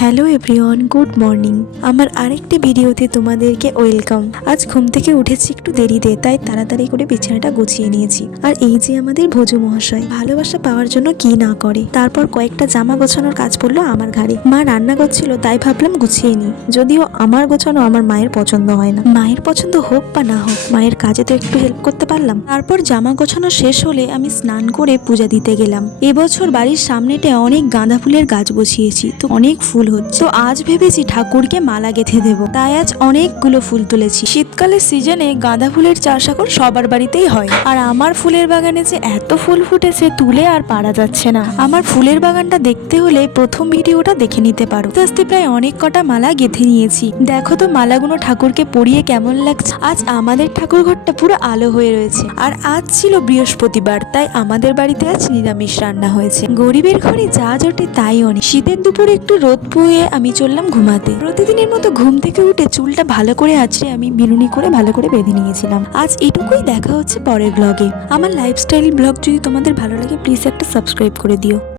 Hello everyone, good morning. আমার আরেকটি ভিডিওতে তোমাদেরকে ওয়েলকাম। আজ ঘুম থেকে উঠেছি একটু দেরিতে, তাই তাড়াতাড়ি করে বিছানাটা গুছিয়ে নিয়েছি। আর এই যে আমাদের ভোজু মহাশয়, ভালোবাসা পাওয়ার জন্য কি না করে? তারপর কয়েকটা জামা গোছানোর কাজ পড়ল আমার ঘাড়ে। মা রান্না করছিল, তাই ভাবলাম গুছিয়ে নিই। যদিও আমার গোছানো আমার মায়ের পছন্দ হয় না। মায়ের পছন্দ হোক বা না হোক, মায়ের কাজে তো একটু হেল্প করতে পারলাম। তারপর জামা গোছানো শেষ হলে আমি স্নান করে পূজা দিতে গেলাম। এবছর বাড়ির সামনেতে অনেক গাঁদা ফুলের গাছ বসিয়েছি, তো অনেক ফুল হচ্ছে। তো আজ ভেবেছি ঠাকুরকে মালা গেঁথে দেবো। তাই আজ অনেকগুলো ফুল তুলেছি। শীতকালের সিজনে গাঁদা ফুলের চাষ এখন সবার বাড়িতেই হয়। আর আমার ফুলের বাগানে যে এত ফুল ফুটেছে তুলে আর পারা যাচ্ছে না। আমার ফুলের বাগানটা দেখতে হলে প্রথম ভিডিওটা দেখে নিতে পারো। আস্তে প্রায় অনেক কটা মালা গেঁথে নিয়েছি। দেখো তো মালাগুলো ঠাকুরকে পরিয়ে কেমন লাগছে। আজ আমাদের ঠাকুর ঘরটা পুরো আলো হয়ে রয়েছে। আর আজ ছিল বৃহস্পতিবার, তাই আমাদের বাড়িতে আজ নিরামিষ রান্না হয়েছে। গরিবের ঘরে যা জোটে তাই অনেক। শীতের দুপুরে একটু রোদ পুয়ে আমি চললাম ঘুমাতে। প্রতিদিনের মতো ঘুম থেকে উঠে চুলটা ভালো করে আছড়ে আমি বিনুনি করে ভালো করে বেঁধে নিয়েছিলাম। আজ এটুকুই দেখা হচ্ছে পরের ব্লগে আমার লাইফস্টাইল ব্লগ যদি তোমাদের ভালো লাগে প্লিজ একটা সাবস্ক্রাইব করে দিও।